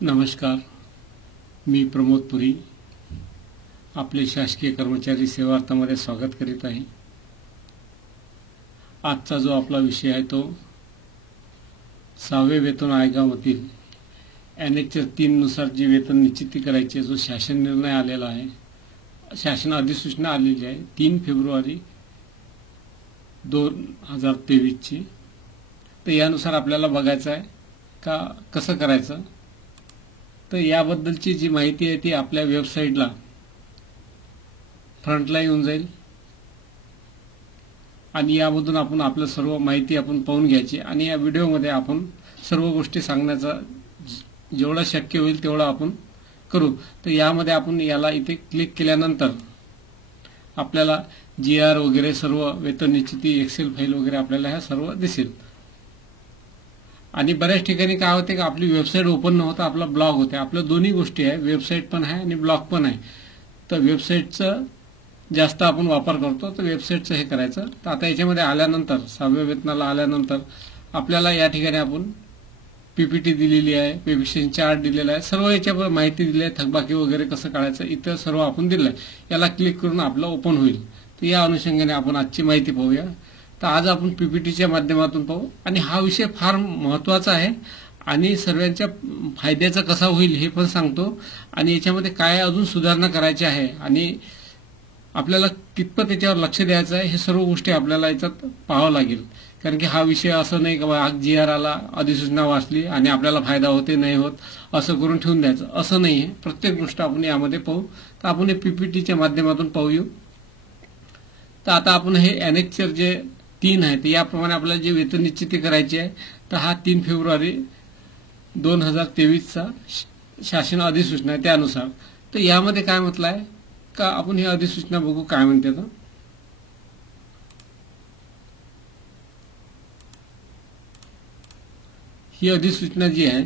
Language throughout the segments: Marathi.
नमस्कार, मी प्रमोद पुरी आपले शासकीय कर्मचारी सेवार्थामध्ये स्वागत करीत आहे। आजचा जो आपला विषय आहे तो 6वे वेतन आयोगामधील एनेक्स 3 नुसार जी वेतन निश्चिती करायची जो शासन निर्णय आलेला आहे, शासन अधिसूचना आलेली आहे 3 फेब्रुवारी 2023 ची। तर यानुसार आपल्याला बघायचं आहे का कसं करायचं। तर याबद्दलची जी माहिती आहे ती आपल्या वेबसाईटला फ्रंटला येऊन जाईल आणि यामधून आपण आपलं सर्व माहिती आपण पाहून घ्यायची आणि या व्हिडिओमध्ये आपण सर्व गोष्टी सांगण्याचा जेवढा शक्य होईल तेवढा आपण करू। तर यामध्ये आपण याला इथे क्लिक केल्यानंतर आपल्याला जीआर वगैरे सर्व वेतन निश्चिती एक्सेल फाईल वगैरे आपल्याला हे सर्व दिसेल। आणि बऱ्याच ठिकाणी काय होते की आपली वेबसाईट ओपन न होता आपला ब्लॉग होते। आपलं दोन्ही गोष्टी आहे, वेबसाईट पण आहे आणि ब्लॉग पण आहे। तर वेबसाईटचा जास्त आपण वापर करतो, तर वेबसाईटचं हे करायचं। तर आता याच्यामध्ये आल्यानंतर 6व्या वेतनाला आल्यानंतर आपल्याला या ठिकाणी आपण पीपीटी दिलेली आहे, पेन्शन चार्ट दिलेला आहे, सर्व याच्यावर माहिती दिली आहे, थकबाकी वगैरे कसं काढायचं इतर सर्व आपण दिलं आहे। याला क्लिक करून आपलं ओपन होईल। तर या अनुषंगाने आपण आजची माहिती पाहूया। तर आज आपण पीपीटीच्या माध्यमातून पाहू आणि हा विषय फार महत्त्वाचा आहे आणि सर्वांच्या फायद्याचा कसा होईल हे पण सांगतो आणि याच्यामध्ये काय अजून सुधारणा करायची आहे आणि आपल्याला कितपत याच्यावर लक्ष द्यायचं आहे हे सर्व गोष्टी आपल्याला याच्यात पाहावं लागेल। कारण की हा विषय असं नाही की आज जीआर आला, अधिसूचना वाचली आणि आपल्याला फायदा होते नाही होत असं करून ठेवून द्यायचं, असं नाही आहे। प्रत्येक गोष्ट आपण यामध्ये पाहू। तर आपण हे पीपीटीच्या माध्यमातून पाहूया। तर आता आपण हे एनेक्स जे 3 आहे तर याप्रमाणे आपल्याला जे वेतन निश्चिती करायची आहे तर हा 3 फेब्रुवारी 2023 चा शासन अधिसूचना आहे त्यानुसार। तर यामध्ये काय म्हटलं आहे का आपण ही अधिसूचना बघू काय म्हणते। तर ही अधिसूचना जी आहे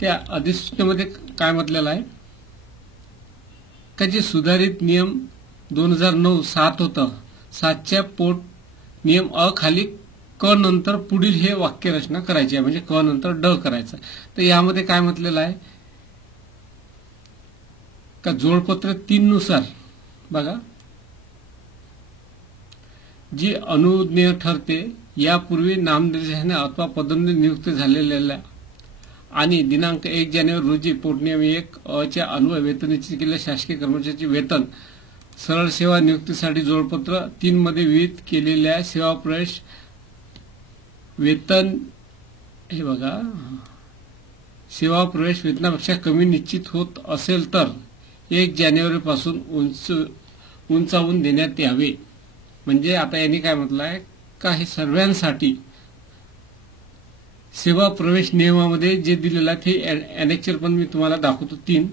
त्या अधिसूचनेमध्ये काय म्हटलेलं आहे का जे सुधारित नियम 2009 7 होतं, 7च्या पोट नियम अ खाली क नंतर पुढील हे वाक्यरचना करायची आहे, म्हणजे क नंतर ड करायचं। तर यामध्ये काय म्हटलेलं आहे का जोडपत्र 3 नुसार बघा जी अनुज्ञेय ठरते यापूर्वी नामनिर्देशनाने अथवा पदोन्नती नियुक्त झालेल्या आणि दिनांक 1 जानेवारी रोजी पोटनियम 1 अ च्या अन्वये वेतन निश्चित केलेल्या शासकीय कर्मचाऱ्याचे वेतन सरळ सेवा नियुक्तीसाठी जोडपत्र 3 मध्ये विहित केलेल्या सेवा प्रवेश वेतन हे बघा सेवा प्रवेश वेतनापेक्षा कमी निश्चित होत असेल तर 1 जानेवारी पासून उंचावून देण्यात यावे। म्हणजे आता यांनी काय म्हटलं आहे का हे सर्वांसाठी सेवा प्रवेश नियमामध्ये जे दिलेलं आहे ते एनेक्स पण मी तुम्हाला दाखवतो 3।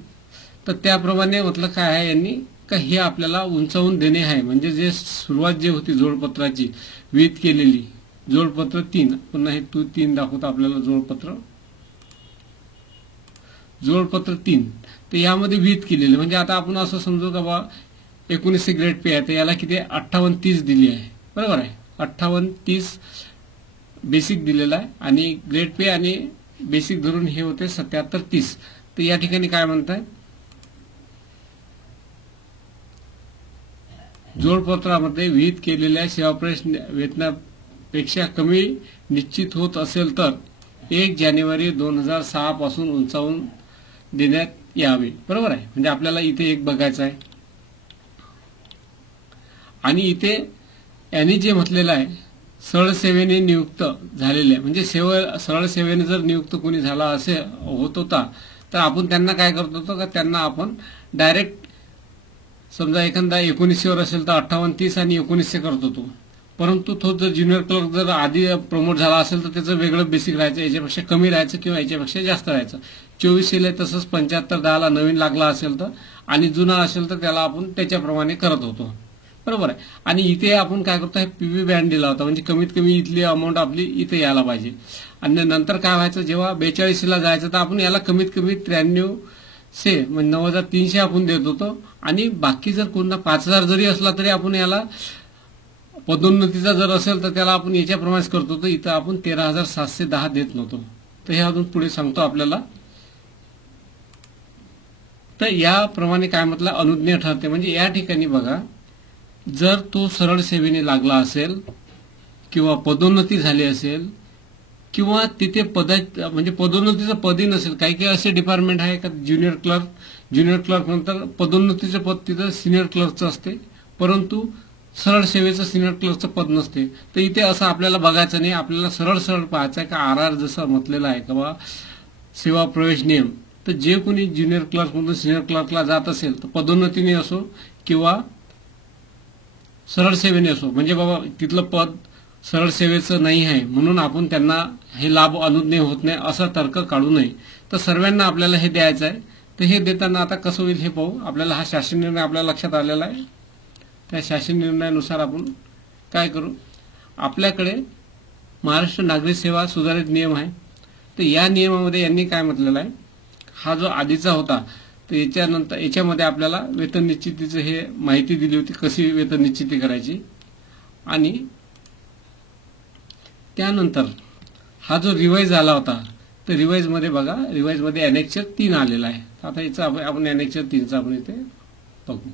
तर त्याप्रमाणे म्हटलं काय आहे यांनी का हे आपल्याला उंचावून देणे आहे। म्हणजे जे सुरुवात जे होती जोडपत्राची विहित केलेली जोडपत्र 3, पुन्हा हे 3 दाखवतो आपल्याला जोडपत्र 3। तर यामध्ये विहित केलेले म्हणजे आता आपण असं समजू का बा 19 ग्रेड पे आहे तर याला किती 58-30 दिली आहे, बरोबर आहे। 58-30 बेसिक दिलेला आहे आणि ग्रेड पे आणि बेसिक धरून हे होते 77-30। तर या ठिकाणी काय म्हणताय जोडपत्रामध्ये विहित केलेल्या सेवा प्रवेश वेतनापेक्षा कमी निश्चित होत असेल तर 1 जानेवारी 2006 पासून उंचावून देण्यात यावे, बरोबर आहे। म्हणजे आपल्याला इथे एक बघायचं आहे आणि इथे यांनी जे म्हटलेलं आहे सरळ सेवेने नियुक्त झालेले म्हणजे सरळ सेवेने जर नियुक्त कोणी झाला असे होत होता तर आपण त्यांना काय करत होतो का त्यांना आपण डायरेक्ट समजा एखादा 19 वर असेल तर 58-30 आणि 19 करत होतो। परंतु तो जर ज्युनियर क्लर्क जर आधी प्रमोट झाला असेल तर त्याचं वेगळं बेसिक राहायचं, याच्यापेक्षा कमी राहायचं किंवा याच्यापेक्षा जास्त राहायचं। 24 ला तसंच 75-10 ला नवीन लागला असेल तर आणि जुना असेल तर त्याला आपण त्याच्याप्रमाणे करत होतो, बरोबर आहे। आणि इथे आपण काय करतो हे पीव्ही बँड दिला होता म्हणजे कमीत कमी इथली अमाऊंट आपली इथे यायला पाहिजे। आणि नंतर काय व्हायचं जेव्हा 42 ला जायचं तर आपण याला कमीत कमी 9300 म्हणजे 9300 आपण देत होतो आणि बाकी जर कोणता 5000 जरी असला तरी आपण याला पदोन्नतीचा जर असेल तर त्याला आपण याच्याप्रमाणेच करतो। तर इथं आपण 13710 देत नव्हतो। तर हे अजून पुढे सांगतो आपल्याला। तर याप्रमाणे काय म्हटलं, अनुज्ञेय ठरते. म्हणजे या ठिकाणी बघा, जर तो सरळ सेवेने लागला असेल किंवा पदोन्नती झाली असेल किंवा तिथे म्हणजे पदोन्नतीचं पदही नसेल, काही काही असे डिपार्टमेंट आहे का ज्युनियर क्लर्क नंतर पदोन्नतीचं पद तिथं सिनियर क्लर्कचं असते, परंतु सरळ सेवेचं सिनियर क्लर्कचं पद नसते. तर इथे असं आपल्याला बघायचं नाही, आपल्याला सरळ सरळ पाहायचं आहे का आर जसं म्हटलेलं आहे का सेवा प्रवेश नियम, तर जे कोणी ज्युनियर क्लर्कमधून सिनियर क्लर्कला जात असेल तर पदोन्नतीने असो किंवा सरळ सेवेने असो, म्हणजे बाबा तिथलं पद सरळ सेवेचं नाही आहे म्हणून आपण त्यांना हे लाभ अनुज्ञेय होत नाही असा तर्क काढू नये. तर सर्वांना आपल्याला हे द्यायचं आहे. तर हे देताना आता कसं होईल हे पाहू. आपल्याला हा शासन निर्णय आपल्या लक्षात आलेला आहे. त्या शासन निर्णयानुसार आपण काय करू, आपल्याकडे महाराष्ट्र नागरी सेवा सुधारित नियम आहे. तर या नियमामध्ये यांनी काय म्हटलेलं आहे, हा जो आधीचा होता तर याच्यामध्ये आपल्याला वेतन निश्चितीचं हे माहिती दिली होती, कशी वेतन निश्चिती करायची. आणि त्यानंतर हा जो रिवाइज आला होता तर रिवाइजमध्ये बघा, रिवाइजमध्ये अनेक्चर 3 आलेला आहे. आता याचा आपण अनेक्चर 3चा आपण इथे बघू.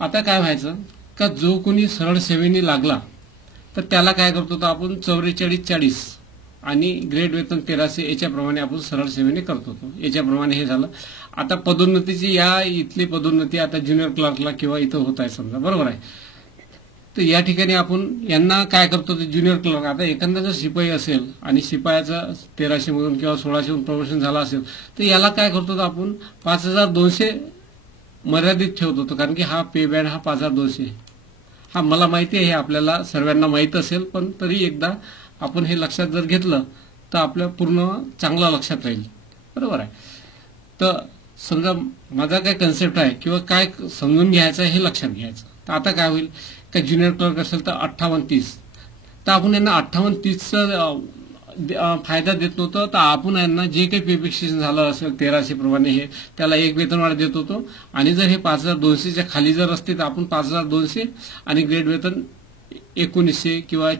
आता काय व्हायचं का, जो कोणी सरळ सेवेने लागला तर त्याला काय करतो, तर आपण 4440 आणि ग्रेड वेतन 1300 याच्याप्रमाणे आपण सरळ सेवेने करतो. याच्याप्रमाणे हे झालं. आता पदोन्नतीची इथली पदोन्नती आता ज्युनियर क्लर्कला किंवा इथं होत आहे समजा, बरोबर आहे. तर या ठिकाणी आपण यांना काय करतो, तर ज्युनियर क्लर्क, आता एखादा जर शिपाई असेल आणि शिपायाचं 1300 मधून किंवा 1600 मधून प्रमोशन झालं असेल तर याला काय करतो, तर आपण 5200 मर्यादित ठेवतो. कारण की हा पे बँड हा 5200 हा मला माहिती आहे, हे आपल्याला सर्वांना माहीत असेल, पण तरी एकदा आपण हे लक्षात जर घेतलं तर आपल्या पूर्ण चांगलं लक्षात राहील, बरोबर आहे. तर समजा माझा काय कन्सेप्ट आहे किंवा काय समजून घ्यायचं आहे हे लक्षात घ्यायचं. तर आता काय होईल का, ज्युनियर क्लर्क असेल तर 5830, तर आपण यांना 5830चा फायदा देत नव्हतो. तर आपण यांना जे काही पे फिक्सेशन झालं असेल 1300 प्रमाणे हे त्याला एक वेतनवाढ देत होतो. आणि जर हे 5200च्या खाली जर असते तर आपण 5200 आणि ग्रेड वेतन 1900 किंवा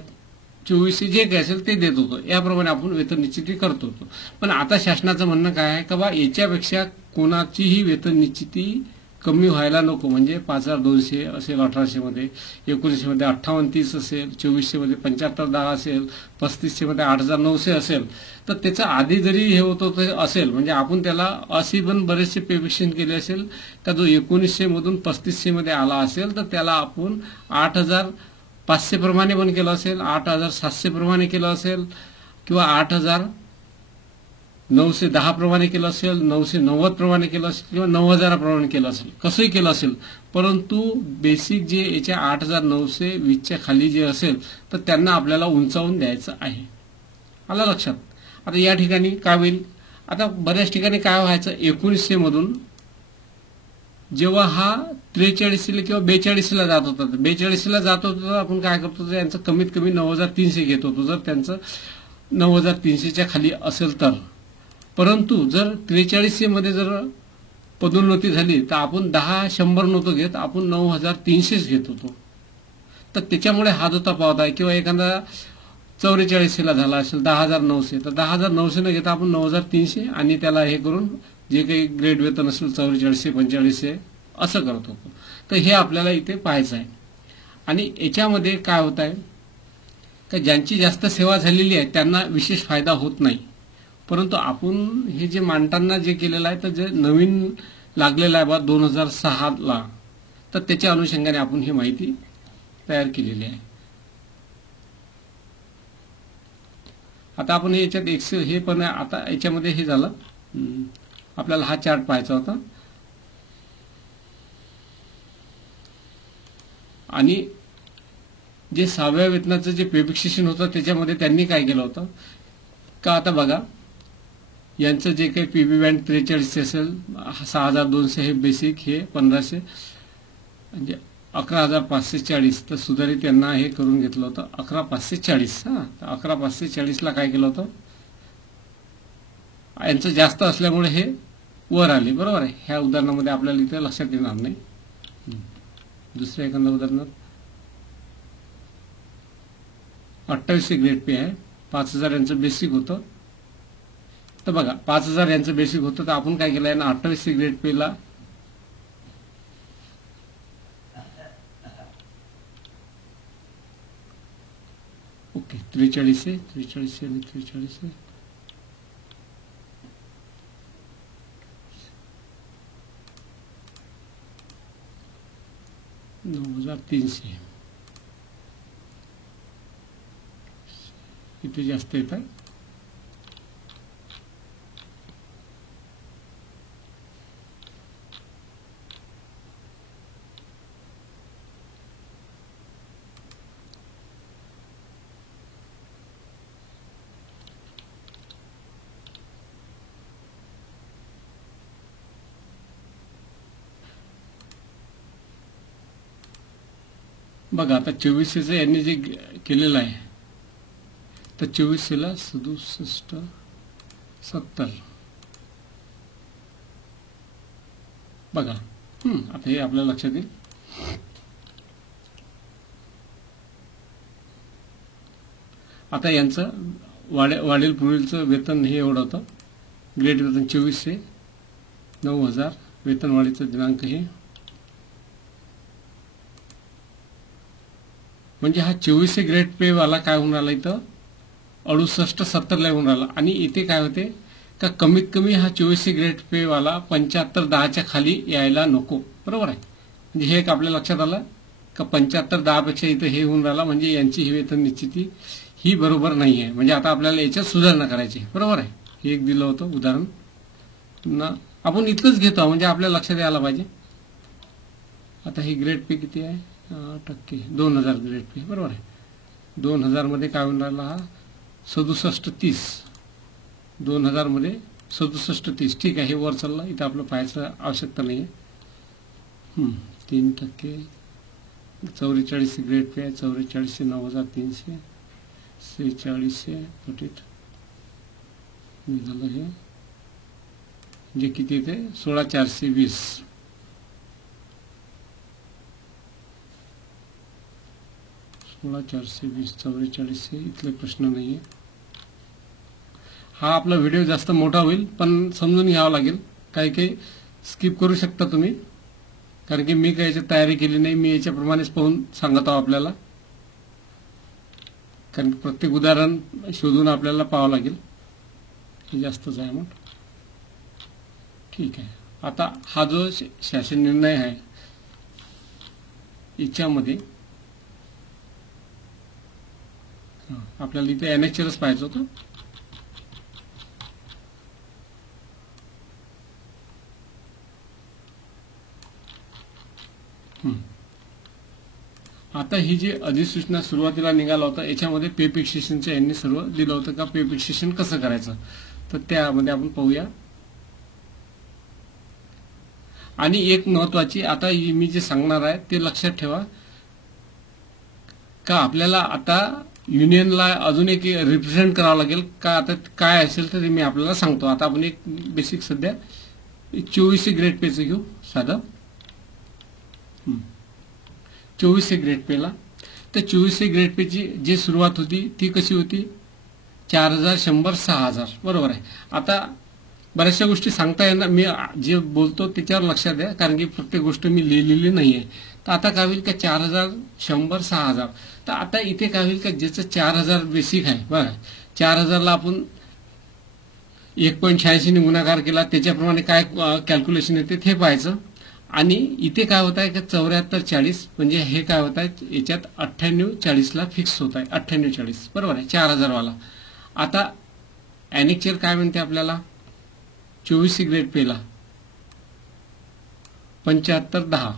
2400 जे काही असेल ते देत होतो. याप्रमाणे आपण वेतन निश्चिती करत होतो. पण आता शासनाचं म्हणणं काय आहे का, याच्यापेक्षा कोणाचीही वेतन निश्चिती कमी व्हायला नको. म्हणजे 5200 असेल 1800 मध्ये, 1900 मध्ये 5830 असेल, 2400 मध्ये 7510 असेल, 3500 मध्ये 8900 असेल, तर त्याचा आधी जरी हे होतं असेल म्हणजे आपण त्याला अशी पण बरेचसे पे फिक्सेशन केले असेल का, जो 1900 मधून 3500 मध्ये आला असेल तर त्याला आपण 8500 प्रमाणे पण केलं असेल, 8700 प्रमाणे केलं असेल किंवा 8910 प्रमाणे केलं असेल, 990 प्रमाणे केलं असेल किंवा 9000 प्रमाणे केलं असेल, कसंही केलं असेल. परंतु बेसिक जे याच्या 8920च्या खाली जे असेल तर त्यांना आपल्याला उंचावून द्यायचं आहे. आलं लक्षात. आता या ठिकाणी काय होईल, आता बऱ्याच ठिकाणी काय व्हायचं, 1900 मधून जेव्हा हा 43 किंवा 42ला जात होता, 42ला जात होता तर आपण काय करतो, यांचं कमीत कमी 9300 घेत होतो जर त्यांचं 9300च्या खाली असेल तर. परंतु जर 4300 मध्ये जर पदोन्नती झाली तर आपण 100 नव्हतो घेत, आपण 9300 घेत होतो. तर त्याच्यामुळे हा जो तफावत आहे, किंवा एखादा 44ला झाला असेल 10900 तर 10900 न घेता आपण 9300 आणि त्याला हे करून जे काही ग्रेड वेतन असेल 4400 4500 असं करत होतो. तर हे आपल्याला इथे पाहायचं आहे. आणि याच्यामध्ये काय होत आहे का, ज्यांची जास्त सेवा झालेली आहे त्यांना विशेष फायदा होत नाही. परंतु आपण हे जे मांडताना जे केलेलं आहे तर जे नवीन लागलेलं आहे 2006ला, तर त्याच्या अनुषंगाने आपण ही माहिती तयार केलेली आहे. आता आपण याच्यात एक्सेल हे पण आता याच्यामध्ये हे झालं, आपल्याला हा चार्ट पाहायचा होता. आणि जे 6व्या वेतनाचं जे पे फिक्सेशन होतं त्याच्यामध्ये त्यांनी काय केलं होतं का, आता बघा यांचं जे काही पीबी बँड 4300 असेल, 6200 हे बेसिक, हे 1500 म्हणजे 11540, तर सुधारित यांना हे करून घेतलं होतं 11540. तर 11540ला काय केलं होतं, यांचं जास्त असल्यामुळे हे वर आले, बरोबर आहे. ह्या उदाहरणामध्ये आपल्याला इथे लक्षात येणार नाही. दुसऱ्या एखाद्या उदाहरणात 2800 ग्रेड पे आहे, 5000 यांचं बेसिक होतं, तर बघा 5000 यांचं बेसिक होतं, तर आपण काय केलं आहे ना 2800 ग्रेड पेला ओके 43 आणि 43 9300 इथे जास्त येतात. बघा आता 2400चं यांनी जे केलेलं आहे, तर 2400ला 67 70 बघा. आता हे आपल्या लक्षात येईल. आता यांचं वाढेल पुढीलचं वेतन हे एवढं होतं. ग्रेड वेतन 2400, 9000 वेतन वाढीचा दिनांक हे, म्हणजे हा 2400 ग्रेड पे वाला काय होऊन राहिला इथं 68 70 ला येऊन राहिला. आणि इथे काय होते का कमीत कमी हा 2400 ग्रेड पे वाला 75 10च्या खाली यायला नको. बरोबर आहे. म्हणजे हे एक आपल्या लक्षात आलं का 75 10 पेक्षा इथं हे होऊन राहिला, म्हणजे यांची ही वेतन निश्चिती ही बरोबर नाही आहे. म्हणजे आता आपल्याला याच्यात सुधारणा करायची. बरोबर आहे. हे एक दिलं होतं उदाहरण ना, आपण इतकंच घेतो म्हणजे आपल्या लक्षात यायला पाहिजे. आता ही ग्रेड पे किती आहे टक्के 2000 ग्रेड पे. बरोबर आहे. 2000 मध्ये काय होऊन राहिला हा 67 30, 2000 मध्ये 67 30. ठीक आहे. हे वर चाललं, इथं आपलं पाहायचं आवश्यकता नाही आहे. 3% 44 ग्रेड पे आहे. 44 9300 46 पटीत झालं हे, जे किती येते 16420. 16420 4400 इथले प्रश्न नाहीये. हा आपला व्हिडिओ जास्त मोठा होईल, पण समजून घ्यावं लागेल. काही स्किप करू शकता तुम्ही, कारण की मी काही याची तयारी केली नाही. मी याच्याप्रमाणेच पाहून सांगत आहो आपल्याला, कारण प्रत्येक उदाहरण शोधून आपल्याला पाहावं लागेल. हे जास्तच आहे मग. ठीक आहे. आता हा जो शासन निर्णय आहे याच्यामध्ये आपल्याला इथे एनएचआरच पाहायचं होतं. आता ही जी अधिसूचना सुरुवातीला निघाला होता याच्यामध्ये पे फिक्सेशनचं यांनी सर्व दिलं होतं का पे फिक्सेशन कसं करायचं, तर त्यामध्ये आपण पाहूया. आणि एक महत्वाची आता मी जे सांगणार आहे ते लक्षात ठेवा का आपल्याला आता युनियनला अजून एक रिप्रेझेंट करावं लागेल का. आता काय असेल तर मी आपल्याला सांगतो. आता आपण एक बेसिक सध्या 2400 ग्रेड पेचं घेऊ साधं. 2400 ग्रेड पेला, तर 2400 ग्रेड पेची जी सुरुवात होती ती कशी होती 4100 6000. बरोबर आहे. आता बऱ्याचशा गोष्टी सांगता येणार, मी जे बोलतो त्याच्यावर लक्षात द्या, कारण की प्रत्येक गोष्ट मी लिहिलेली नाहीये. तर आता काय होईल का 4100 6000. तर आता इथे काय होईल का ज्याचं 4000 बेसिक आहे बघा, 4000ला आपण 1.86 ने गुणाकार केला त्याच्याप्रमाणे काय कॅल्क्युलेशन येते ते पाहायचं. आणि इथे काय होत आहे का 74 40, म्हणजे हे काय होत आहे याच्यात 98 40ला फिक्स होत आहे. 98 40 बरोबर आहे 4000 वाला. आता एनेक्चर काय म्हणते आपल्याला 2400 ग्रेड पेला 75 10,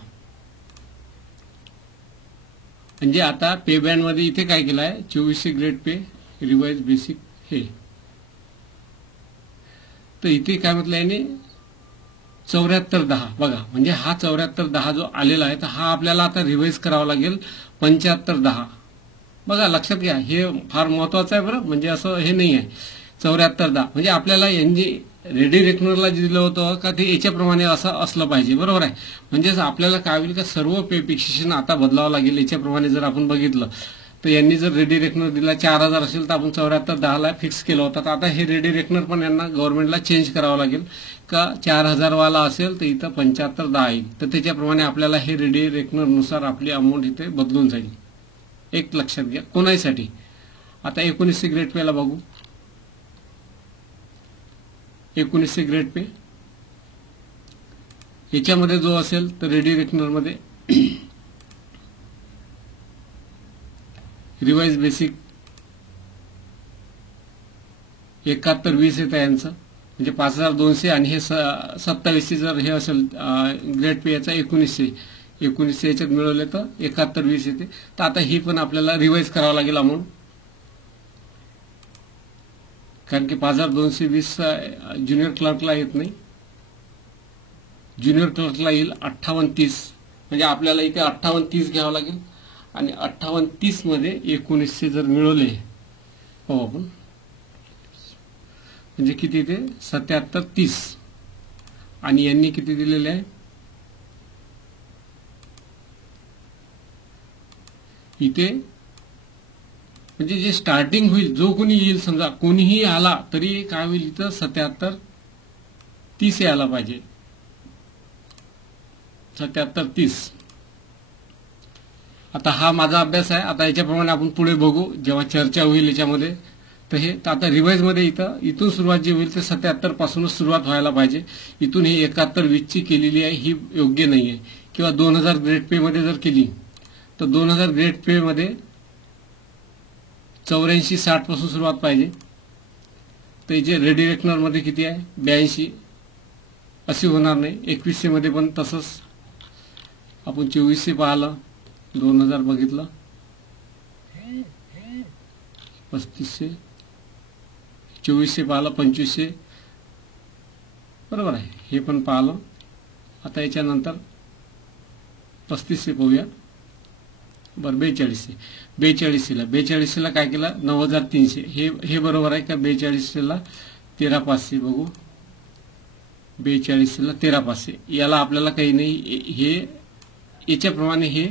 म्हणजे आता पे बँड मध्ये इथे काय केलं आहे 2400 ग्रेड पे रिवाइज बेसिक हे, तर इथे काय म्हटलं याने 74 10. बघा म्हणजे हा 74 10 जो आलेला आहे तर हा आपल्याला आता रिवाइज करावा लागेल 75 10. बघा लक्षात घ्या, हे फार महत्वाचं आहे बरं. म्हणजे असं हे नाही आहे 74 10, म्हणजे आपल्याला यांनी रेडी रेकनरला दिलं होतं का ते याच्याप्रमाणे असं असलं पाहिजे. बरोबर आहे. म्हणजेच आपल्याला काय होईल का सर्व पे फिक्सेशन आता बदलावं लागेल याच्याप्रमाणे. जर आपण बघितलं तर यांनी जर रेडी रेकनर दिला 4,000 असेल तर आपण 74,10 फिक्स केलं होतं. तर आता हे रेडी रेकनर पण यांना गव्हर्नमेंटला चेंज करावं लागेल का 4,000 वाला असेल तर इथं 75,10 येईल. तर त्याच्याप्रमाणे आपल्याला हे रेडी रेकनरनुसार आपली अमाऊंट इथे बदलून जाईल. एक लक्षात घ्या कोणासाठी. आता 1900 ग्रेड पेला बघू. 1900 ग्रेड पे याच्यामध्ये जो असेल तर रेडी रेकनरमध्ये रिवाइज बेसिक 7120 येतं यांचं, म्हणजे 5,200 आणि हे 2700 जर हे असेल ग्रेड पे याचा 1900 याच्यात मिळवले तर 7120 येते. तर आता ही पण आपल्याला रिवाइज करावं लागेल अमाऊंट, कारण की 5,220 ज्युनियर क्लर्कला येत नाही. ज्युनियर क्लर्कला येईल 5830, म्हणजे आपल्याला इथे 5830 घ्यावं लागेल. आणि 5830 मध्ये 1900 जर मिळवले हो आपण, म्हणजे किती ते 7730 आणि यांनी किती दिलेले आहे इथे, म्हणजे जे स्टार्टिंग होईल जो कोणी येईल समजा कोणीही आला तरी काय होईल इथं 7730 यायला पाहिजे. 7730. आता हा माझा अभ्यास आहे. आता याच्याप्रमाणे आपण पुढे बघू जेव्हा चर्चा होईल याच्यामध्ये. तर हे आता रिवाइज मध्ये इथून सुरुवात जी होईल ते 77 पासूनच सुरुवात व्हायला पाहिजे. इथून हे 7120 ची केलेली आहे ही योग्य नाही आहे. किंवा 2000 ग्रेड पे मध्ये जर केली तर 2000 ग्रेड पे मध्ये 8460 पासून सुरुवात पाहिजे. तर जे रेडी रेकनर मध्ये किती आहे 82, अशी होणार नाही. 2100 मध्ये पण तसंच. आपण 2400 पाहिलं, 2000 बघितलं, 3500, 2400 पाहिलं, 2500 बरोबर आहे. हे पण पाहिलं. आता याच्यानंतर 3500 पाहूया. बरं 4200 ला काय केलं 9300. हे बरोबर आहे का. 4200 ला 13500 बघू. 4200 ला 13500 याला आपल्याला काही नाही. हे याच्याप्रमाणे हे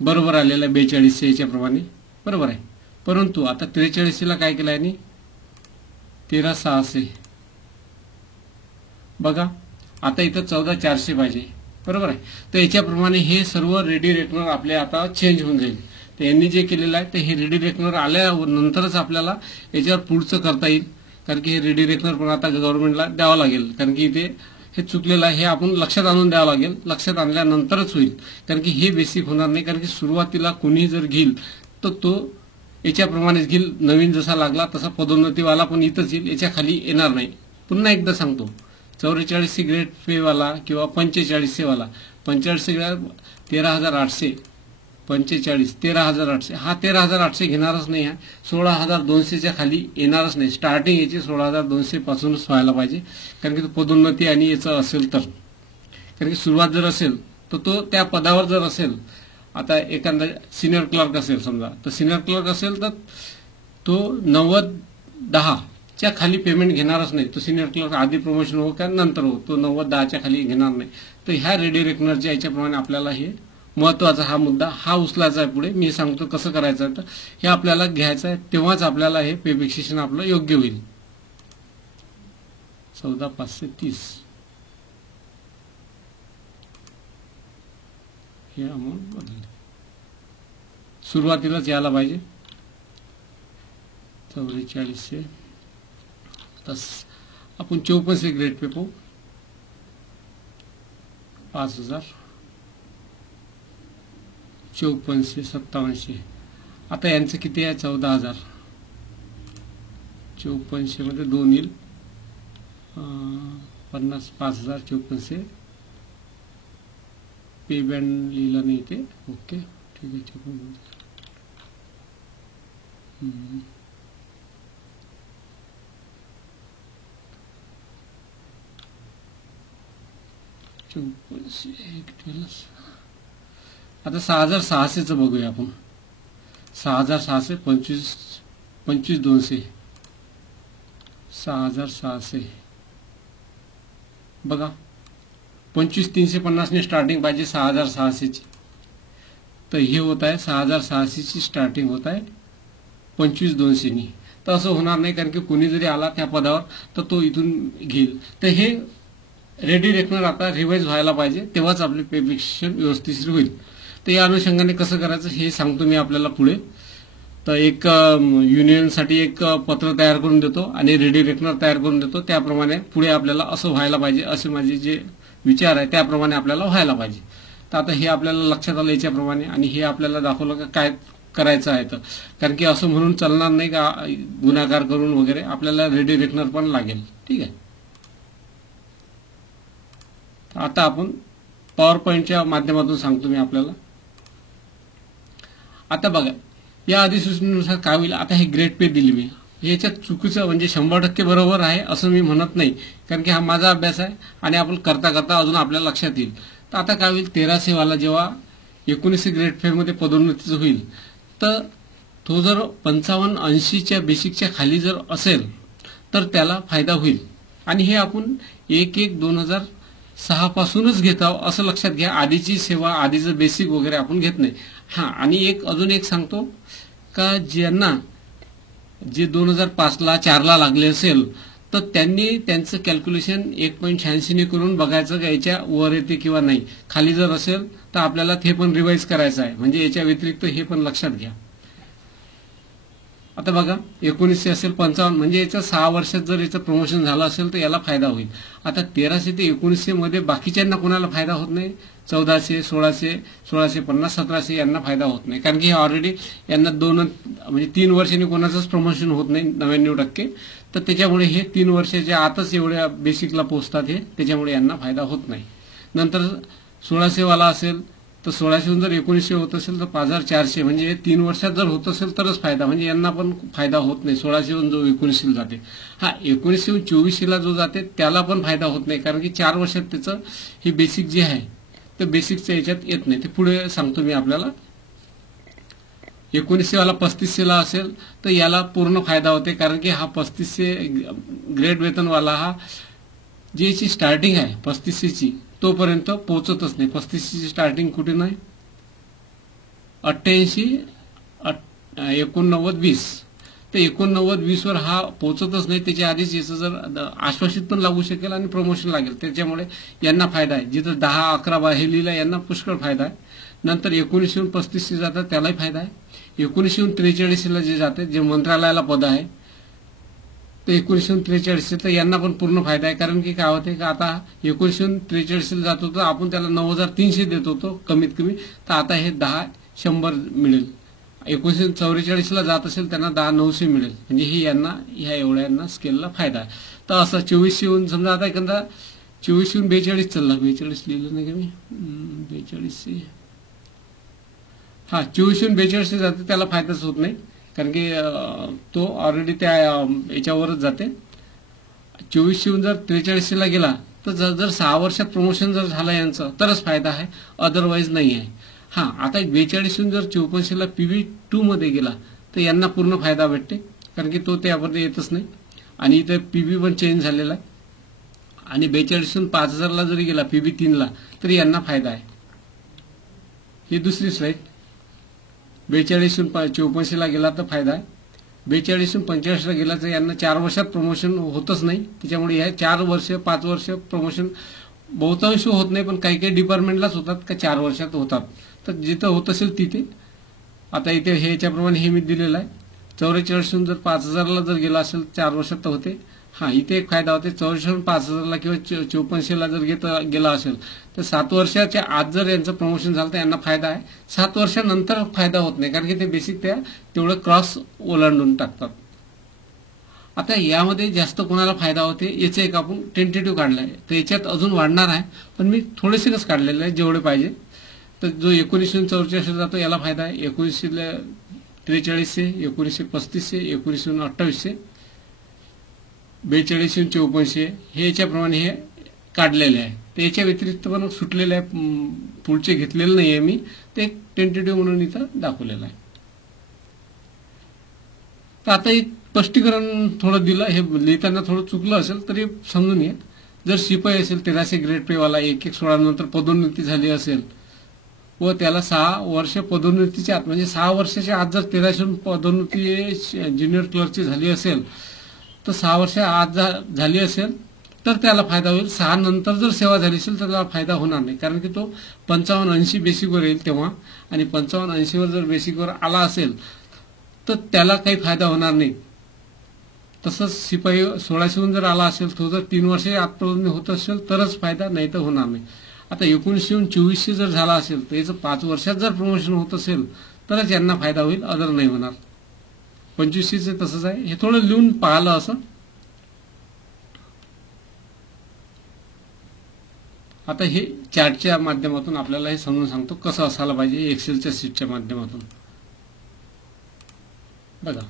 बरोबर आलेलं आहे 4200 याच्याप्रमाणे बरोबर आहे. परंतु आता 4300 ला काय केलं आहे 13600 बघा. आता इथं 14400 पाहिजे बरोबर आहे. तर याच्याप्रमाणे हे सर्व रेडी रेकनर आपले आता चेंज होऊन जाईल. तर यांनी जे केलेलं आहे तर हे रेडी रेकनर आल्यानंतरच आपल्याला याच्यावर पुढचं करता येईल. कारण की हे रेडी रेकनर पण आता गव्हर्नमेंटला द्यावं लागेल. कारण की इथे हे चुकलेलं आहे. हे आपण लक्षात आणून द्यावं लागेल. लक्षात आणल्यानंतरच होईल. कारण की हे बेसिक होणार नाही. कारण की सुरुवातीला कोणी जर घेईल तर तो याच्याप्रमाणेच घेईल. नवीन जसा लागला तसा पदोन्नतीवाला पण इथंच येईल. याच्या खाली येणार नाही. पुन्हा एकदा सांगतो 4400 ग्रेड पे वाला किंवा 4500 वाला 4500 13,800 45 13,800 हा 13,800 घेणारच नाही आहे. 16,200 खाली येणारच नाही. स्टार्टिंग याची 16,200 पासूनच व्हायला पाहिजे. कारण की तो पदोन्नती आणि याचं असेल तर. कारण की सुरुवात जर असेल तर तो त्या पदावर जर असेल. आता एखादा सिनियर क्लर्क असेल समजा, तर सिनियर क्लर्क असेल तर तो 90-10 च्या खाली पेमेंट घेणारच नाही. तो सिनियर क्लर्क आधी प्रमोशन हो का नंतर हो, तो 90-10 खाली घेणार नाही. तर ह्या रेडी रेकनरच्या याच्याप्रमाणे आपल्याला हे महत्वाचा हा मुद्दा हा उचलायचा आहे. पुढे मी सांगतो कसं करायचं आहे. तर हे आपल्याला घ्यायचं आहे तेव्हाच आपल्याला हे पे फिक्सेशन आपलं योग्य होईल. 14,530 हे अमाऊंट बदलली. सुरुवातीलाच यायला पाहिजे 4400. आपण 5400 ग्रेड पे पाहू. 5000 5400 5700. आता यांचं किती आहे 14,000. 5400 मध्ये 2 येईल 50 5000 5400 पे बँड लिहिलं नाही ते. ओके ठीक आहे. 5400 आता 6,600 बघूया आपण. 6,600 25,200 6,600 बघा. 25,350 ने स्टार्टिंग पाहिजे 6,600 ची. तर हे होत आहे 6,600ची स्टार्टिंग होत आहे 25,200नी. तर असं होणार नाही, कारण की कोणी जरी आला त्या पदावर तर तो इथून घेईल. तर हे रेडी रेकनर आता रिवाइज व्हायला पाहिजे, तेव्हाच आपले पेमेंट व्यवस्थित होईल. तर या अनुषंगाने कसं करायचं हे सांगतो मी आपल्याला पुढे. तर एक युनियनसाठी एक पत्र तयार करून देतो आणि रेडी रेकनर तयार करून देतो. त्याप्रमाणे पुढे आपल्याला असं व्हायला पाहिजे, असे माझे जे विचार आहे त्याप्रमाणे आपल्याला व्हायला पाहिजे. तर आता हे आपल्याला लक्षात आलं याच्याप्रमाणे, आणि हे आपल्याला दाखवलं का काय करायचं आहे. तर कारण की असं म्हणून चालणार नाही का गुणाकार करून वगैरे, आपल्याला रेडी रेकनर पण लागेल. ठीक आहे. आता आपण पॉवर पॉईंटच्या माध्यमातून सांगतो मी आपल्याला. आता बघा, या अधिसूचनेनुसार काय होईल. आता हे ग्रेड पे दिली मी, याच्यात चुकीचं म्हणजे 100% बरोबर आहे असं मी म्हणत नाही, कारण की हा माझा अभ्यास आहे आणि आपण करता करता अजून आपल्याला लक्षात येईल. तर आता काय होईल, 1300 वाला जेव्हा 1900 ग्रेड पे मध्ये पदोन्नतीचं होईल, तर तो जर 55-80च्या बेसिकच्या खाली जर असेल तर त्याला फायदा होईल. आणि हे आपण 1/1/2006 पासूनच घेत आहोत असं लक्षात घ्या. आधीची सेवा, आधीचं बेसिक वगैरे आपण घेत नाही. आणि अजून एक सांगतो का ज्यांना जे 2005ला 4ला लागले असेल तर त्यांनी त्यांचं कॅल्क्युलेशन 1.86 करून बघायचं का याच्या वर येते किंवा नाही. खाली जर असेल तर आपल्याला ते पण रिवाइज करायचं आहे. म्हणजे याच्या व्यतिरिक्त हे पण लक्षात घ्या. आता बघा, 1900 असेल 55, म्हणजे याचं 6 वर्षात जर याचं प्रमोशन झालं असेल तर याला फायदा होईल. आता 1300 ते 1900 मध्ये बाकीच्यांना कोणाला फायदा होत नाही. 1400, 1600, 1650, 1700 यांना फायदा होत नाही, कारण की हे ऑलरेडी यांना 3 वर्षांनी कोणाचंच प्रमोशन होत नाही 99%. तर त्याच्यामुळे हे 3 वर्षाच्या आतच एवढ्या बेसिकला पोहोचतात हे, त्याच्यामुळे यांना फायदा होत नाही. नंतर 1600 वाला असेल तर 1600 जर 1900 होत असेल तर 5400, म्हणजे 3 वर्षात जर होत असेल तरच फायदा, म्हणजे यांना पण फायदा होत नाही. 1600 जो 1900 जाते, 1900 2400 जो जाते त्याला पण फायदा होत नाही, कारण की 4 वर्षात त्याचं हे बेसिक जे आहे तर बेसिकच्या याच्यात येत नाही. ते पुढे सांगतो मी आपल्याला. 1900 वाला 3500 असेल तर याला पूर्ण फायदा होते, कारण की हा 3500 ग्रेड वेतनवाला हा जी याची स्टार्टिंग आहे 3500ची तोपर्यंत पोहोचतच नाही. 3500ची स्टार्टिंग कुठे नाही, 88, 89, 20. तर 89, 20 वर हा पोहोचतच नाही. त्याच्या आधीच याचं जर आश्वासित पण लागू शकेल आणि प्रमोशन लागेल, त्याच्यामुळे यांना फायदा आहे. जिथं 10, 11 हे लिहिलं यांना पुष्कळ फायदा आहे. नंतर 1900 3500 जातात त्यालाही फायदा आहे. 1900 43ला जे जाते, जे मंत्रालयाला पद आहे तर 1900 43 तर यांना पण पूर्ण फायदा आहे, कारण की काय होते का आता 1900 43ला जात होतं आपण, त्याला 9300 देत होतो कमीत कमी, तर आता हे 10-100 मिळेल. 1944ला जात असेल त्यांना 10-900 मिळेल, म्हणजे हे यांना ह्या एवढ्यांना स्केलला फायदा आहे. तर असं 2400 समजा आता एखादा 2400 42 चालला, 42 लिहिलं नाही का मी, 42 2400 42 जाते त्याला फायदाच होत नाही, कारण की तो ऑलरेडी त्या याच्यावरच जाते. 2400 जर 43ला गेला तर जर 6 वर्षात प्रमोशन जर झालं यांचं तरच फायदा आहे, अदरवाईज नाही आहे. आता 42 जर 54ला PV2 मध्ये गेला तर यांना पूर्ण फायदा भेटते, कारण की तो त्यामध्ये येतच नाही. आणि इथे PV पण चेंज झालेला आहे. आणि 42 5000ला जरी गेला PV3ला तरी यांना फायदा आहे. ही दुसरी स्लाइड. 42 54ला गेला तर फायदा आहे. 42 45ला गेला तर यांना 4 वर्षात प्रमोशन होतच नाही, त्याच्यामुळे ह्या 4 वर्ष 5 वर्ष प्रमोशन बहुतांश होत नाही, पण काही काही डिपार्टमेंटलाच होतात का 4 वर्षात होतात. तर जिथं होत असेल तिथे, आता इथे हे याच्याप्रमाणे हे मी दिलेलं आहे. 44 जर 5000ला जर गेला असेल 4 वर्षात तर होते. इथे एक फायदा होते. 44 5000ला किंवा 5400ला जर गेला असेल तर 7 वर्षाच्या आत जर यांचं प्रमोशन झालं तर यांना फायदा आहे. 7 वर्षानंतर फायदा होत नाही, कारण की ते बेसिक त्या तेवढं क्रॉस ओलांडून टाकतात. आता यामध्ये जास्त कोणाला फायदा होते याचं एक आपण टेंटेटिव्ह काढलं आहे, तर याच्यात अजून वाढणार आहे, पण मी थोडेसेच काढलेले आहे जेवढे पाहिजे. तर जो 1944 जातो याला फायदा आहे. 1900 4300, 1900 3500, 1900 2800, 42 5400 हे याच्याप्रमाणे हे काढलेले आहे. तर याच्या व्यतिरिक्त पण सुटलेले आहे, पुढचे घेतलेले नाही आहे मी, ते एक टेंटेटिव्ह म्हणून इथं दाखवलेलं आहे. तर आता एक स्पष्टीकरण थोडं दिलं, हे लिहिताना थोडं चुकलं असेल तरी समजून घ्या. जर शिपाई असेल 1300 ग्रेड पे वाला 1-1 16 नंतर पदोन्नती झाली असेल व त्याला 6 वर्ष पदोन्नतीच्या आत म्हणजे 6 वर्षाच्या आत जर 1300 पदोन्नती ज्युनियर क्लर्कची झाली असेल तर 6 वर्ष आत झाली असेल तर त्याला फायदा होईल. 6 नंतर जर सेवा झाली असेल तर त्याला फायदा होणार नाही, कारण की तो 55-80 बेसिकवर येईल तेव्हा, आणि 55-80 वर जर बेसिकवर आला असेल तर त्याला काही फायदा होणार नाही. तसंच शिपाई 1600 जर आला असेल तो जर 3 वर्ष आतपर्यंत होत असेल तरच फायदा, नाही तर होणार नाही. आता 1924 जर झाला असेल तर याचं 5 वर्षात जर प्रमोशन होत असेल तरच यांना फायदा होईल, अदर नाही होणार. 25 तसंच आहे. हे थोडं लिहून पाहिलं असं. आता हे चार्टच्या माध्यमातून आपल्याला हे समजून सांगतो कसं असायला पाहिजे एक्सेलच्या शीटच्या माध्यमातून. बघा,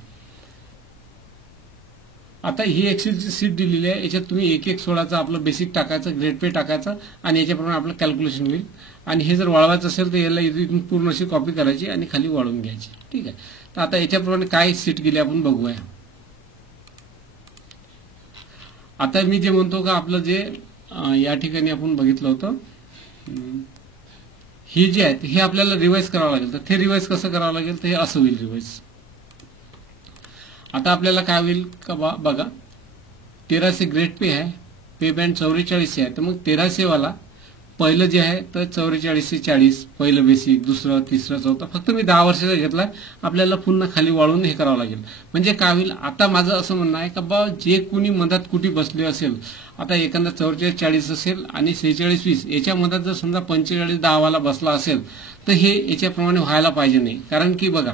आता ही एक्सेलची शीट दिलेली आहे. याच्यात तुम्ही 1-1-16चं आपलं बेसिक टाकायचं, ग्रेड पे टाकायचं आणि याच्याप्रमाणे आपलं कॅल्क्युलेशन होईल. आणि हे जर वाढवायचं असेल तर याला इथून पूर्ण अशी कॉपी करायची आणि खाली वाढवून घ्यायची. ठीक आहे. तर आता याच्याप्रमाणे काय शीट गेली आपण बघूया. आता मी जे म्हणतो का आपलं जे या ठिकाणी आपण बघितलं होतं, हे जे आहे हे आपल्याला रिवाइज करावं लागेल. तर ते रिवाइज कसं करावं लागेल तर हे असं होईल रिवाइज. आता आपल्याला काय होईल का बघा, 1300 ग्रेड पे आहे, पे बँड 44 आहे. तर मग 1300 वाला पहिलं जे आहे तर 44-40 पहिलं बेसिक, दुसरं, तिसरं, चौथं. फक्त मी 10 वर्षाचा घेतलाय. आपल्याला पुन्हा खाली वाढवून हे करावं लागेल. म्हणजे काय होईल, आता माझं असं म्हणणं आहे का बा जे कुणी मधात कुठे बसले असेल, आता एखादा 44-40 असेल आणि 46-20 याच्या मधात जर समजा 45-10 वाला बसला असेल तर हे याच्याप्रमाणे व्हायला पाहिजे नाही. कारण की बघा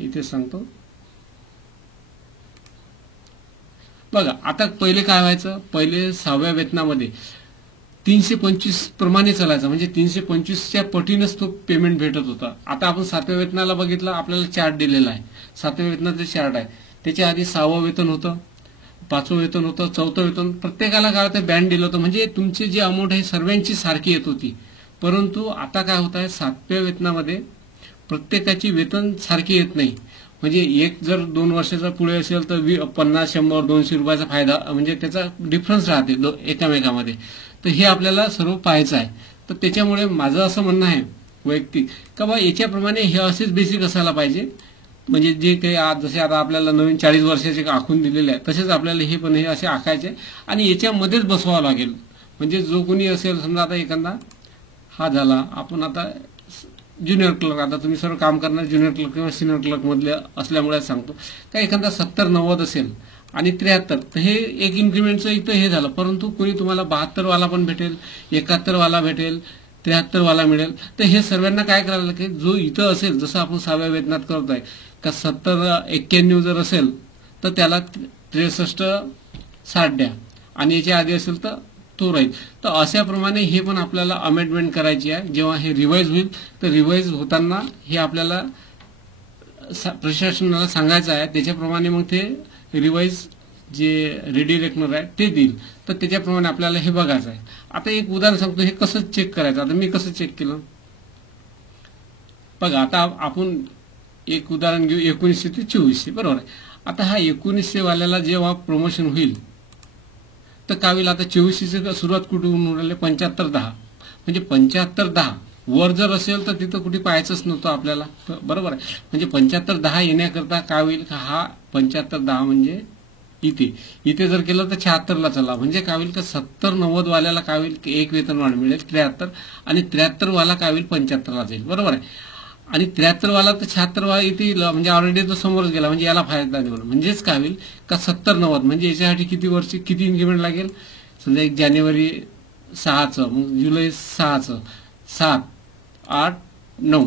इथे सांगतो बघा, आता पहिले काय व्हायचं, पहिले 6व्या वेतनामध्ये 325 प्रमाणे चालायचं, म्हणजे 325च्या पटीनंच तो पेमेंट भेटत होता. आता आपण 7व्या वेतनाला बघितलं, आपल्याला चार्ट दिलेला आहे. 7व्या वेतनाचं चार्ट आहे. त्याच्या आधी 6वं वेतन होतं, 5वं वेतन होतं, 4थं वेतन, प्रत्येकाला काय होतं बँड दिलं होतं. म्हणजे तुमची जी अमाऊंट आहे सर्वांची सारखी येत होती. परंतु आता काय होत आहे, 7व्या वेतनामध्ये प्रत्येकाची वेतन सारखी येत नाही. म्हणजे एक जर 2 वर्षाचा पुढे असेल तर 50, 100, 200 रुपयाचा फायदा, म्हणजे त्याचा डिफरन्स राहते एकामेकामध्ये. तर हे आपल्याला सर्व पाहायचं आहे. तर त्याच्यामुळे माझं असं म्हणणं आहे वैयक्तिक का बा याच्याप्रमाणे हे असेच बेसिक असायला पाहिजे. म्हणजे जे काही जसे आता आपल्याला नवीन 40 वर्षाचे आखून दिलेले आहे तसेच आपल्याला हे पण हे असे आखायचे आणि याच्यामध्येच बसवावं लागेल. म्हणजे जो कोणी असेल, समजा आता एखादा हा झाला, आपण आता ज्युनियर क्लर्क, आता तुम्ही सर्व काम करणार ज्युनियर क्लर्क किंवा सिनियर क्लर्क मधले असल्यामुळे सांगतो का एखादा 70-90 असेल आणि 73, तर हे एक इन्क्रीमेंटचं इथं हे झालं. परंतु कोणी तुम्हाला 72 वाला पण भेटेल, 71 वाला भेटेल, 73 वाला मिळेल. तर हे सर्वांना काय करायला लागेल, जो इथं असेल, जसं आपण 6व्या वेतनात करतोय का 70-91 जर असेल तर त्याला 63-60 द्या आणि याच्या आधी असेल तर तो राहील. तर अशाप्रमाणे हे पण आपल्याला अमेंडमेंट करायची आहे. जेव्हा हे रिवाइज होईल तर रिवाइज होताना हे आपल्याला प्रशासनाला सांगायचं आहे. त्याच्याप्रमाणे मग ते रिवाइज जे रेडी रेकनर आहे ते देईल. तर त्याच्याप्रमाणे आपल्याला हे बघायचं आहे. आता एक उदाहरण सांगतो, हे कसं चेक करायचं. आता मी कसं चेक केलं बघा. आता आपण एक उदाहरण घेऊ, 1900 ते 2400, बरोबर आहे. आता हा 1900 वाल्याला जेव्हा प्रमोशन होईल तर काय होईल, आता 2400 सुरुवात कुठून उडाले, 75-10, म्हणजे 75-10 वर जर असेल तर तिथं कुठे पाहायचंच नव्हतं आपल्याला, बरोबर आहे. म्हणजे 75-10 येण्याकरता काय होईल का, हा 75-10 म्हणजे इथे जर केलं तर 76ला चला. म्हणजे काय होईल का 70-90 वाल्याला काय होईल की एक वेतन वाढ मिळेल 73, आणि 73 वाला काय होईल 75ला जाईल, बरोबर आहे. आणि 73 वाला तर 76 वाला इथे म्हणजे ऑलरेडी तो समोरच गेला, म्हणजे याला फायदा नाही होणार. म्हणजेच काय होईल का 70-90, म्हणजे याच्यासाठी किती वर्ष किती इन्क्रीमेंट लागेल. समजा 1 जानेवारी 6चं, मग जुलै 6चं, 7, 8, 9,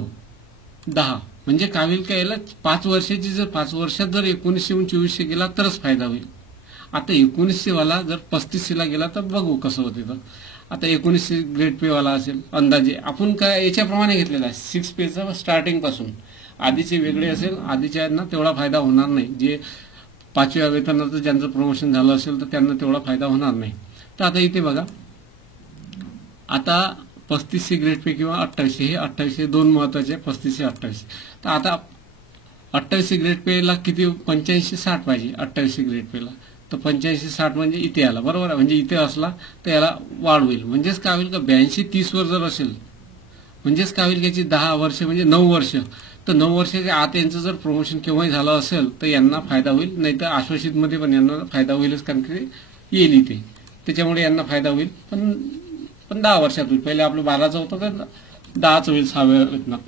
10, म्हणजे काय होईल का याला 5 वर्षाची, जर 5 वर्षात जर 1900-2400 गेला तरच फायदा होईल. आता 1900 वाला जर 3500ला गेला तर बघू कसं होते. तर आता 1900 ग्रेड पे वाला असेल, अंदाजे आपण काय याच्याप्रमाणे घेतलेला आहे 6 पेचा स्टार्टिंग पासून. आधीचे वेगळे असेल, आधीच्यांना तेवढा फायदा होणार नाही. जे 5व्या वेतनाचं ज्यांचं प्रमोशन झालं असेल तर त्यांना तेवढा फायदा होणार नाही. तर आता इथे बघा, आता 3500 ग्रेड पे किंवा 2800, हे 2800 दोन महत्वाचे, 3500-2800. तर आता 2800 ग्रेड पेला किती, 85-60 पाहिजे 2800 ग्रेड पेला. तर 85-60 म्हणजे इथे आला, बरोबर आहे. म्हणजे इथे असला तर याला वाढ होईल. म्हणजेच काय होईल का 82-30 वर जर असेल म्हणजेच काय होईल, याची 10 वर्ष म्हणजे 9 वर्ष, तर 9 वर्षाच्या आत यांचं जर प्रमोशन केव्हाही झालं असेल तर यांना फायदा होईल, नाही तर आश्वासितमध्ये पण यांना फायदा होईलच, कारण की येईल इथे, त्याच्यामुळे यांना फायदा होईल. पण 10 वर्षात होईल. पहिले आपलं 12चं होतं तर 10चं होईल 6व्या वेतनात.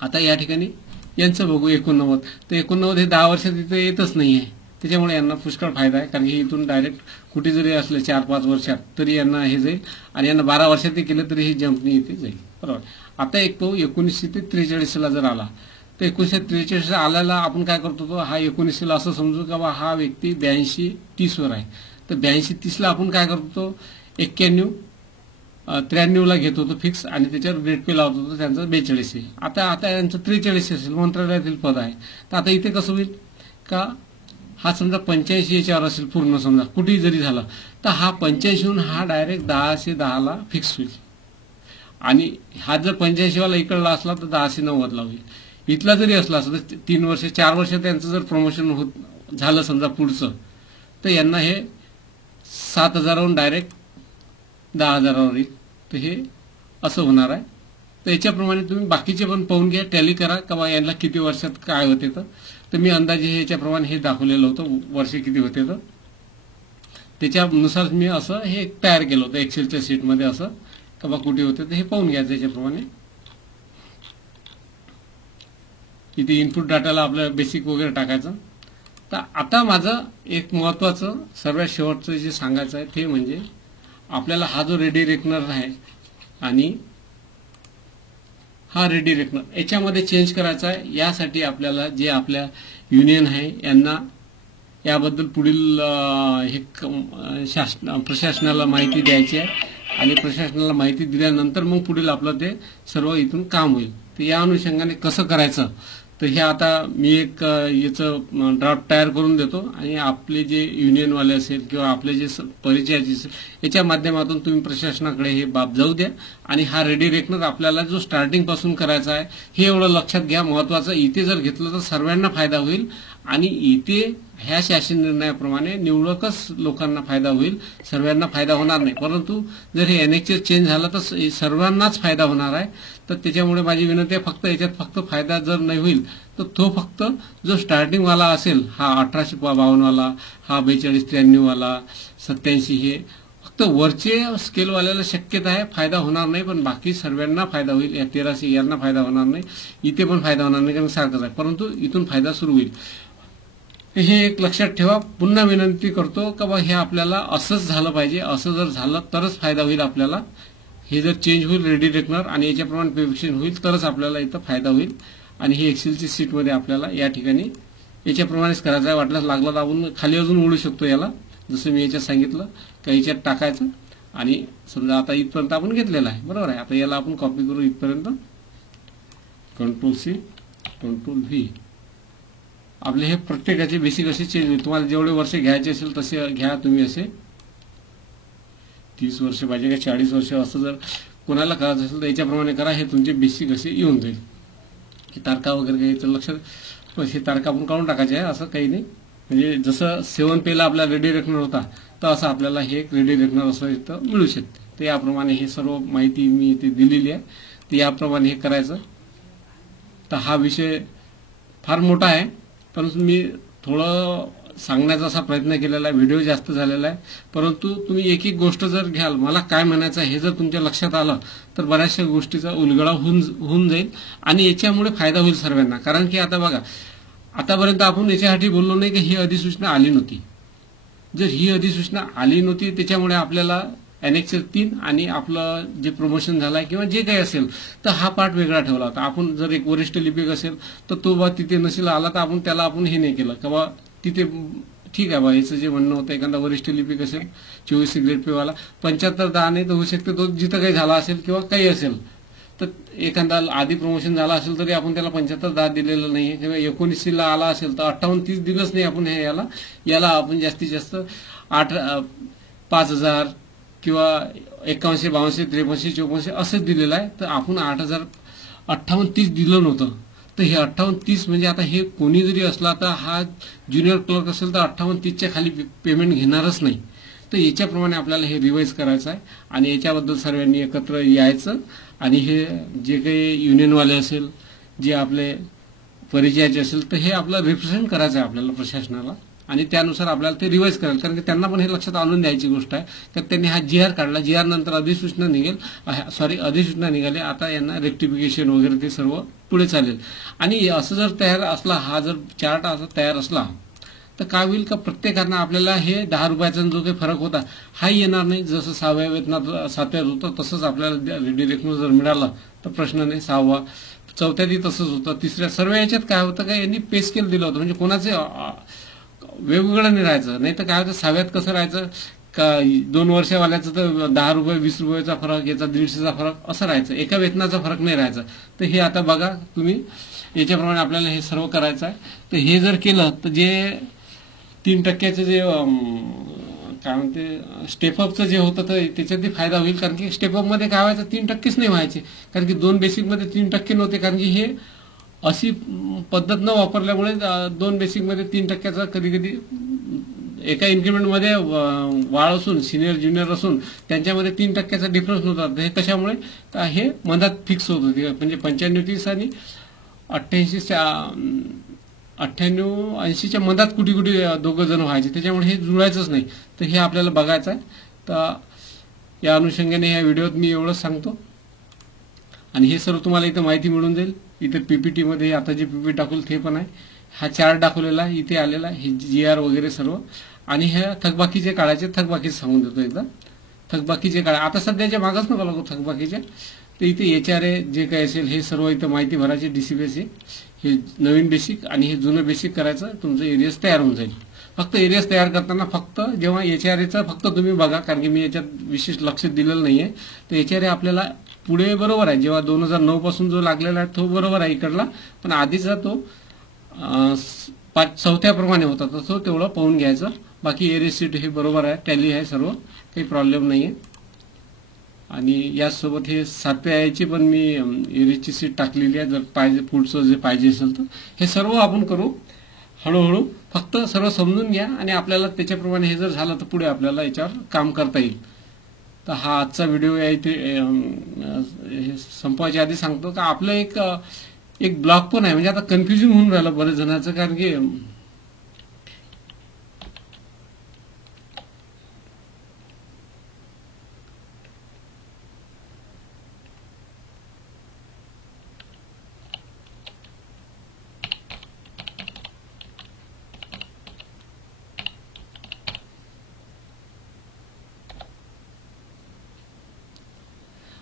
आता या ठिकाणी यांचं बघू 89, तर 89 हे 10 वर्षात इथे येतच नाही आहे, त्याच्यामुळे यांना पुष्कळ फायदा आहे, कारण की इथून डायरेक्ट कुठे जरी असलं 4-5 वर्षात तरी यांना हे जाईल, आणि यांना 12 वर्षात केलं तरी हे जंपनी इथे जाईल. बरोबर. आता एक तो 1943 जर आला, तर 1943 आल्याला आपण काय करतो, तो हा 19 असं समजू का बा हा व्यक्ती 82-30 वर आहे, तर 82-30 आपण काय करतो, 91-93 घेत होतो फिक्स, आणि त्याच्यावर ग्रेड पे लावत होतो, त्यांचं 42 आहे. आता यांचं 43 असेल, मंत्रालयातील पद आहे, तर आता इथे कसं होईल का, हा समजा 85 याच्यावर असेल पूर्ण, समजा कुठेही जरी झालं तर हा 85हून हा डायरेक्ट 1010 फिक्स होईल, आणि हा जर 85वाला इकडला असला तर 1090 होईल. इथला जरी असला असं तर 3 वर्ष 4 वर्ष त्यांचं जर प्रमोशन होत झालं समजा पुढचं, तर यांना हे 7000वरून डायरेक्ट 10,000वर येईल. तर हे असं होणार आहे. तर याच्याप्रमाणे तुम्ही बाकीचे पण पाहून घ्या, टॅली करा का बा यांना किती वर्षात काय होते. तर मी अंदाजे हे याच्याप्रमाणे हे दाखवलेलं होतं वर्ष किती होते, तर त्याच्यानुसार मी असं हे तयार केलं होतं एक्सेलच्या शीटमध्ये, असं का बा कुठे होते, तर हे पाहून घ्यायचं. याच्याप्रमाणे इथे इनपुट डाटाला आपलं बेसिक वगैरे टाकायचं. तर आता माझं एक महत्वाचं सर्वात शेवटचं जे सांगायचं आहे ते म्हणजे आपल्याला हा जो रेडी रेकनर आहे आणि हा रेडी रेकनर याच्यामध्ये चेंज करायचा आहे. यासाठी आपल्याला जे आपल्या युनियन आहे यांना याबद्दल पुढील हे प्रशासनाला माहिती द्यायची आहे, आणि प्रशासनाला माहिती दिल्यानंतर मग पुढील आपलं ते सर्व इथून काम होईल. तर या अनुषंगाने कसं करायचं, तर हे आता मी एक याचं ड्राफ्ट तयार करून देतो, आणि आपले जे युनियनवाले असेल किंवा आपले जे परिचयाचे असेल याच्या माध्यमातून तुम्ही प्रशासनाकडे हे बाब जाऊ द्या. आणि हा रेडी रेकनर आपल्याला जो स्टार्टिंग पासून करायचा आहे हे एवढं लक्षात घ्या. महत्वाचं इथे जर घेतलं तर सर्वांना फायदा होईल, आणि इथे ह्या शासन निर्णयाप्रमाणे निवडकच लोकांना फायदा होईल, सर्वांना फायदा होणार नाही. परंतु जर हे एनएक्चर चेंज झालं तर सर्वांनाच फायदा होणार आहे. तर त्याच्यामुळे माझी विनंती आहे, फक्त याच्यात फक्त फायदा जर नाही होईल तर तो फक्त जो स्टार्टिंगवाला असेल, हा 1852 वाला, हा 42-93 वाला, 87 हे फक्त वरचे स्केलवाल्याला शक्यता आहे फायदा होणार नाही, पण बाकी सर्वांना फायदा होईल. या 1300 यांना फायदा होणार नाही, इथे पण फायदा होणार नाही, कारण सारखंच आहे, परंतु इथून फायदा सुरू होईल. हे एक लक्षात ठेवा. पुन्हा विनंती करतो का बा हे आपल्याला असंच झालं पाहिजे, असं जर झालं तरच फायदा होईल आपल्याला. हे जर चेंज होईल रेडी रेकनर आणि याच्याप्रमाणे पेमेंट होईल तरच आपल्याला इथं फायदा होईल. आणि हे एक्सेलची शीटमध्ये आपल्याला या ठिकाणी याच्याप्रमाणेच करायचं आहे. वाटल्यास लागला तर आपण खाली अजून ओढू शकतो याला, जसं मी याच्यात सांगितलं का याच्यात टाकायचं. आणि समजा आता इथपर्यंत आपण घेतलेला आहे, बरोबर आहे. आता याला आपण कॉपी करू इथपर्यंत, Ctrl+C Ctrl+V. आपले हे प्रत्येकाचे बेसिक असे चेंज होईल. तुम्हाला जेवढे वर्ष घ्यायचे असेल तसे घ्या तुम्ही. असे 30 वर्ष पाहिजे का 40 वर्ष असं जर कोणाला करायचं असेल तर याच्याप्रमाणे करा. हे तुमचे बेसिक असे येऊन जाईल. हे तारखा वगैरे काही तर लक्षात, हे तारखा आपण काढून टाकायचे आहे, असं काही नाही. म्हणजे जसं 7 पेला आपला रेडी रेकनर होता तर असं आपल्याला हे एक रेडी रेकनर असं इथं मिळू शकते. तर याप्रमाणे हे सर्व माहिती मी इथे दिलेली आहे. तर याप्रमाणे हे करायचं. तर हा विषय फार मोठा आहे, परंतु मी थोडं सांगण्याचा असा प्रयत्न केलेला आहे. व्हिडिओ जास्त झालेला आहे, परंतु तुम्ही एक एक गोष्ट जर घ्याल, मला काय म्हणायचं हे जर तुमच्या लक्षात आलं तर बऱ्याचशा गोष्टीचा उलगडा होऊन जाईल, आणि याच्यामुळे फायदा होईल सर्वांना. कारण की आता बघा, आतापर्यंत आपण याच्यासाठी बोललो नाही की ही अधिसूचना आली नव्हती. जर ही अधिसूचना आली नव्हती त्याच्यामुळे आपल्याला एनेक्सर 3 आणि आपलं जे प्रमोशन झालंय किंवा जे काही असेल तर हा पार्ट वेगळा ठेवला होता. आपण जर एक वरिष्ठ लिपिक असेल तर तो बा तिथे नसेल आला तर आपण त्याला आपण हे नाही केलं का बा तिथे ठीक आहे बा, याचं जे म्हणणं होतं एखादा वरिष्ठ लिपिक असेल 24 ग्रेड पे वाला 75-10 नाही तर होऊ शकते तो जिथं काही झाला असेल किंवा काही असेल तर एखादा आधी प्रमोशन झाला असेल तरी आपण त्याला 75-10 दिलेलं नाही, किंवा 19 आला असेल तर 58-30 दिलंच नाही आपण हे याला आपण जास्तीत जास्त 5,000 किंवा 51, 52, 53, 54 असंच दिलेलं आहे. तर आपण 58-30 दिलं नव्हतं. तर हे 58-30 म्हणजे आता हे कोणी जरी असला तर हा ज्युनियर क्लर्क असेल तर 58-30च्या खाली पेमेंट घेणारच नाही. तर याच्याप्रमाणे आपल्याला हे रिवाईज करायचं आहे आणि याच्याबद्दल सर्वांनी एकत्र यायचं आणि हे जे काही युनियनवाले असेल, जे आपले परिचयाचे असेल, तर हे आपलं रिप्रेझेंट करायचं आहे आपल्याला प्रशासनाला आणि त्यानुसार आपल्याला ते रिवाईज करायला, कारण की त्यांना पण हे लक्षात आणून द्यायची गोष्ट आहे की त्यांनी हा GR काढला, GR नंतर अधिसूचना निघेल, अधिसूचना निघाली, आता यांना रेक्टिफिकेशन वगैरे ते सर्व पुढे चालेल. आणि असं जर तयार असला, हा जर चार्ट असा तयार असला तर काय होईल का प्रत्येकांना आपल्याला हे 10 रुपयाचा जो काही फरक होता हा येणार नाही. जसं 6व्या वेतनात 7व्यात होतं तसंच आपल्याला डिरेक्ट जर मिळालं तर प्रश्न नाही. 6वा 4थ्यातही तसंच होतं. 3ऱ्या सर्व याच्यात काय होतं का यांनी पे स्केल दिलं होतं, म्हणजे कोणाचे वेगवेगळं नाही राहायचं. नाही तर काय होतं 6व्यात कसं राहायचं का 2 वर्षावाल्याचं तर 10 रुपये 20 रुपयाचा फरक, याचा 150चा फरक असं राहायचं, एका वेतनाचा फरक नाही राहायचा. तर हे आता बघा तुम्ही याच्याप्रमाणे आपल्याला हे सर्व करायचं आहे. तर हे जर केलं तर जे 3% जे काय म्हणते स्टेपअपचं जे होतं तर त्याच्यातही फायदा होईल, कारण की स्टेपअपमध्ये काय व्हायचं 3%च नाही व्हायचे, कारण की 2 बेसिकमध्ये 3% नव्हते, कारण की हे अशी पद्धत न वापरल्यामुळे 2 बेसिकमध्ये 3%चा कधी कधी एका इन्क्रिमेंटमध्ये वाढ असून सिनियर ज्युनियर असून त्यांच्यामध्ये 3%चा डिफरन्स नव्हता. हे कशामुळे का हे मधात फिक्स होत होते, म्हणजे 95-30 आणि 98-80च्या मधात कुठे कुठे दोघं जण व्हायचे, त्याच्यामुळे हे जुळायचंच नाही. तर हे आपल्याला बघायचं आहे. तर या अनुषंगाने या व्हिडिओत मी एवढंच सांगतो आणि हे सर्व तुम्हाला इथं माहिती मिळून जाईल. इथे PPT मध्ये आता जे PPT दाखवलं ते पण आहे, हा चार्ट दाखवलेला आहे, इथे आलेला आहे, हे GR वगैरे सर्व. आणि हे थकबाकीचे काढायचे, थकबाकीचे सांगून देतो एकदा. थकबाकीचे काढा, आता सध्याच्या मागच नका लागू थकबाकीचे. तर इथे HRA जे काही असेल हे सर्व इथं माहिती भरायची. DCBS हे नवीन बेसिक आणि हे जुनं बेसिक करायचं, तुमचं एरियाज तयार होऊन जाईल. फक्त एरियाज तयार करताना फक्त जेव्हा HRAचं फक्त तुम्ही बघा, कारण की मी याच्यात विशेष लक्ष दिलेलं नाहीये. तर HRA आपल्याला पुढे बरोबर आहे, जेव्हा 2009 पासून जो लागलेला आहे तो बरोबर आहे इकडला, पण आधीचा तो 4थ्याप्रमाणे होता, तर तो तेवढं पाहून घ्यायचं. बाकी एरिया सीट हे बरोबर आहे, टॅली आहे, सर्व काही प्रॉब्लेम नाहीये. आणि यासोबत हे 7व्या याची पण मी एरियाची सीट टाकलेली आहे, जर पाहिजे पुढचं जे पाहिजे असेल तर. हे सर्व आपण करू हळूहळू, फक्त सर्व समजून घ्या आणि आपल्याला त्याच्याप्रमाणे हे जर झालं तर पुढे आपल्याला याच्यावर काम करता येईल. तर हा आजचा व्हिडिओ या इथे संपवायच्या आधी सांगतो का आपलं एक ब्लॉग पण आहे, म्हणजे आता कन्फ्युजन होऊन राहिलं बरेच जणांचं, कारण की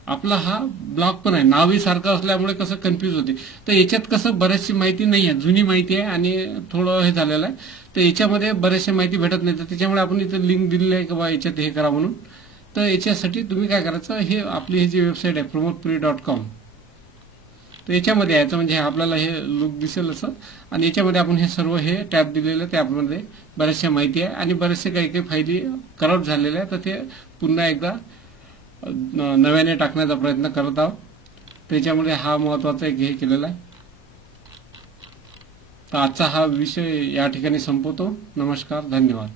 आपला हा ब्लॉग पण आहे, नावही सारखं असल्यामुळे कसं कन्फ्यूज होते. तर याच्यात कसं बऱ्याचशी माहिती नाही आहे, जुनी माहिती आहे आणि थोडं हे झालेलं आहे. तर याच्यामध्ये बऱ्याचशा माहिती भेटत नाही, तर त्याच्यामुळे आपण इथं लिंक दिलेली आहे की बा याच्यात हे करा म्हणून. तर याच्यासाठी तुम्ही काय करायचं, हे आपली ही जी वेबसाईट आहे promotepuri.com, तर याच्यामध्ये यायचं, म्हणजे आपल्याला हे लुक दिसेल असं. आणि याच्यामध्ये आपण हे सर्व हे टॅब दिलेलं, त्यामध्ये बऱ्याचशा माहिती आहे आणि बरेचसे काही काही फायली करप्ट झालेल्या आहेत, तर ते पुन्हा एकदा नव्याने टाकण्याचा प्रयत्न करत आहोत. त्याच्यामुळे हा महत्वाचा एक हे केलेला आहे. तर आजचा हा विषय या ठिकाणी संपवतो. नमस्कार, धन्यवाद.